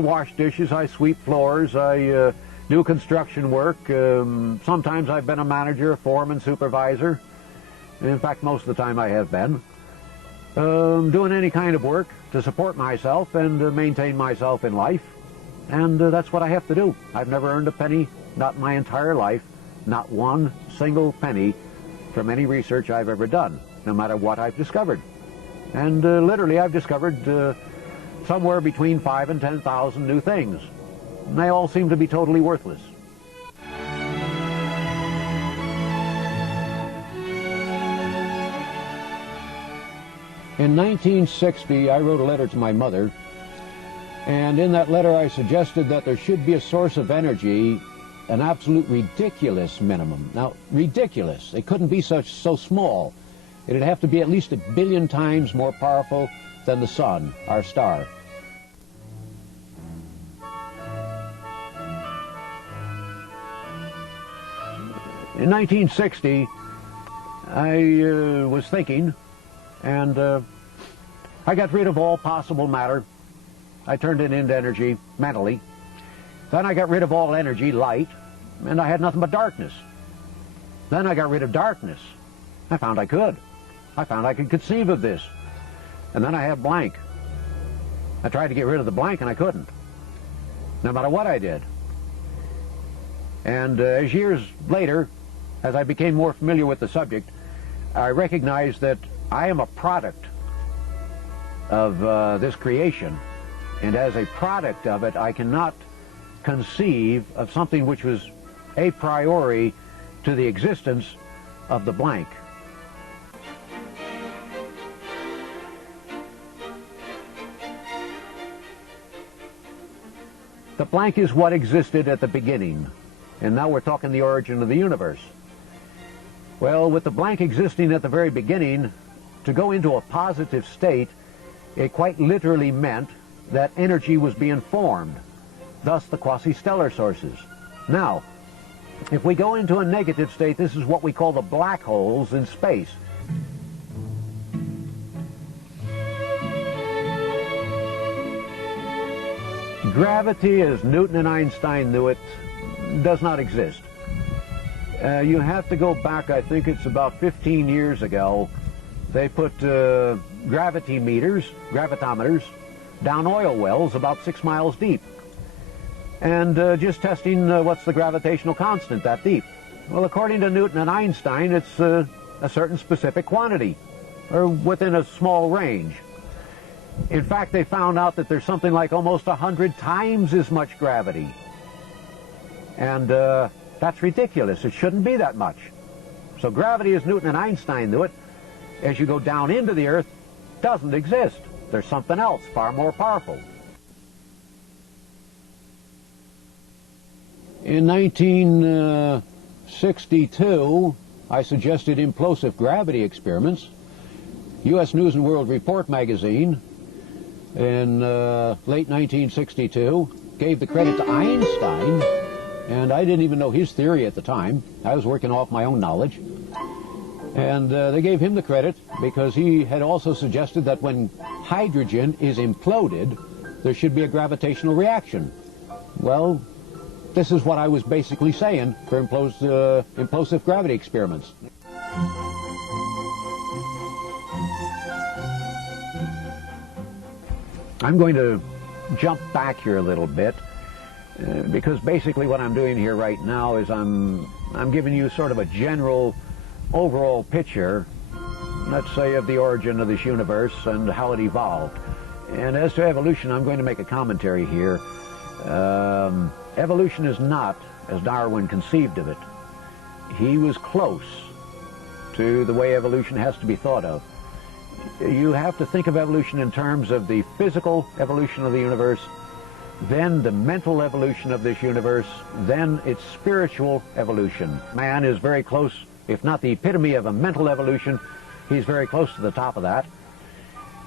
wash dishes, I sweep floors, I do construction work. Sometimes I've been a manager, foreman, supervisor. In fact, most of the time I have been. Doing any kind of work to support myself and maintain myself in life. And that's what I have to do. I've never earned a penny, not in my entire life, not one single penny from any research I've ever done, no matter what I've discovered. And literally I've discovered somewhere between 5,000 and 10,000 new things. And they all seem to be totally worthless. In 1960, I wrote a letter to my mother, and in that letter I suggested that there should be a source of energy, an absolute ridiculous minimum. Now, ridiculous. It couldn't be so small. It'd have to be at least 1 billion times more powerful than the sun, our star. In 1960, I was thinking, and I got rid of all possible matter. I turned it into energy mentally. Then I got rid of all energy, light, and I had nothing but darkness. Then I got rid of darkness. I found I could. I found I could conceive of this. And then I had blank. I tried to get rid of the blank and I couldn't, no matter what I did. And as years later, as I became more familiar with the subject, I recognized that I am a product of this creation. And as a product of it, I cannot conceive of something which was a priori to the existence of the blank. The blank is what existed at the beginning, and now we're talking the origin of the universe. Well, with the blank existing at the very beginning, to go into a positive state, it quite literally meant that energy was being formed, thus the quasi-stellar sources. Now, if we go into a negative state, this is what we call the black holes in space. Gravity, as Newton and Einstein knew it, does not exist. You have to go back, I think it's about 15 years ago, they put gravitometers, down oil wells about 6 miles deep. And just testing what's the gravitational constant that deep. Well, according to Newton and Einstein, it's a certain specific quantity, or within a small range. In fact, they found out that there's something like almost 100 times as much gravity. And that's ridiculous. It shouldn't be that much. So gravity, as Newton and Einstein knew it, as you go down into the Earth, doesn't exist. There's something else far more powerful. In 1962, I suggested implosive gravity experiments. U.S. News and World Report magazine in late 1962 gave the credit to Einstein, and I didn't even know his theory at the time. I was working off my own knowledge. And they gave him the credit because he had also suggested that when hydrogen is imploded, there should be a gravitational reaction. Well, this is what I was basically saying for implosive gravity experiments. I'm going to jump back here a little bit because basically what I'm doing here right now is I'm giving you sort of a general overall picture, let's say, of the origin of this universe and how it evolved. And as to evolution, I'm going to make a commentary here. Evolution is not as Darwin conceived of it. He was close to the way evolution has to be thought of. You have to think of evolution in terms of the physical evolution of the universe, then the mental evolution of this universe, then its spiritual evolution. Man is very close, if not the epitome of a mental evolution, he's very close to the top of that.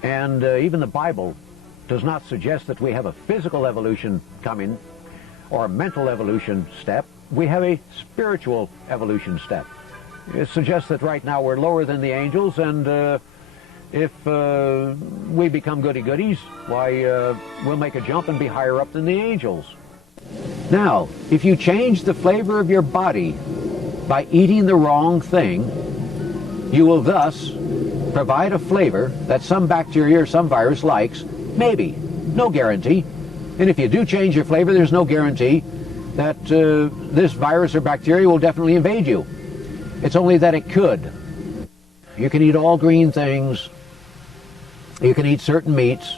And even the Bible does not suggest that we have a physical evolution coming or a mental evolution step. We have a spiritual evolution step. It suggests that right now we're lower than the angels, and If we become goody-goodies, why, we'll make a jump and be higher up than the angels. Now, if you change the flavor of your body by eating the wrong thing, you will thus provide a flavor that some bacteria or some virus likes, maybe, no guarantee. And if you do change your flavor, there's no guarantee that this virus or bacteria will definitely invade you. It's only that it could. You can eat all green things. You can eat certain meats.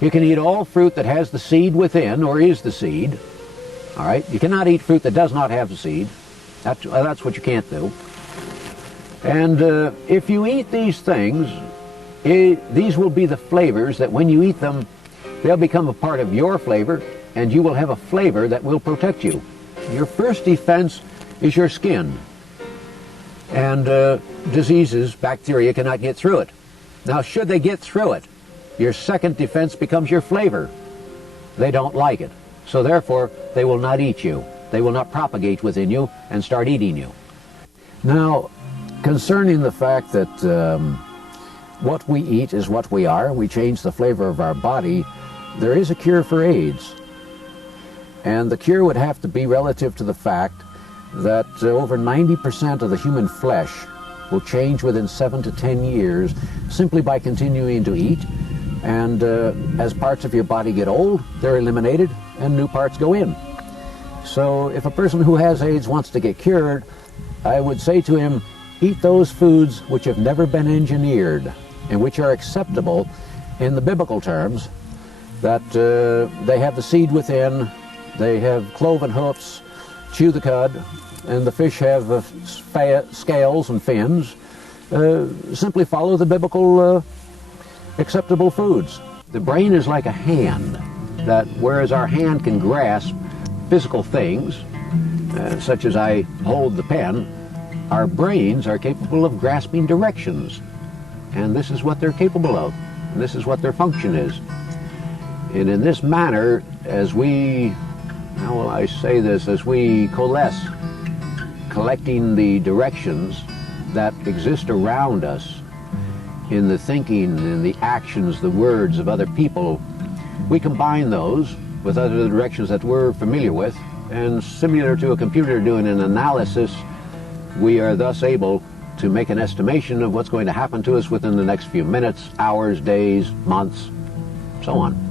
You can eat all fruit that has the seed within, or is the seed. All right? You cannot eat fruit that does not have the seed. That's what you can't do. And if you eat these things, these will be the flavors that when you eat them, they'll become a part of your flavor, and you will have a flavor that will protect you. Your first defense is your skin. And diseases, bacteria, cannot get through it. Now, should they get through it, your second defense becomes your flavor. They don't like it. So therefore, they will not eat you. They will not propagate within you and start eating you. Now, concerning the fact that what we eat is what we are, we change the flavor of our body, there is a cure for AIDS. And the cure would have to be relative to the fact that over 90% of the human flesh will change within 7 to 10 years simply by continuing to eat. And as parts of your body get old, they're eliminated and new parts go in. So if a person who has AIDS wants to get cured, I would say to him, eat those foods which have never been engineered and which are acceptable in the biblical terms, that they have the seed within, they have cloven hoofs, chew the cud, and the fish have scales and fins. Simply follow the biblical acceptable foods. The brain is like a hand, that whereas our hand can grasp physical things, such as I hold the pen, our brains are capable of grasping directions. And this is what they're capable of. And this is what their function is. And in this manner, as we, how will I say this, as we coalesce, collecting the directions that exist around us in the thinking and the actions, the words of other people, we combine those with other directions that we're familiar with, and similar to a computer doing an analysis, we are thus able to make an estimation of what's going to happen to us within the next few minutes, hours, days, months, so on.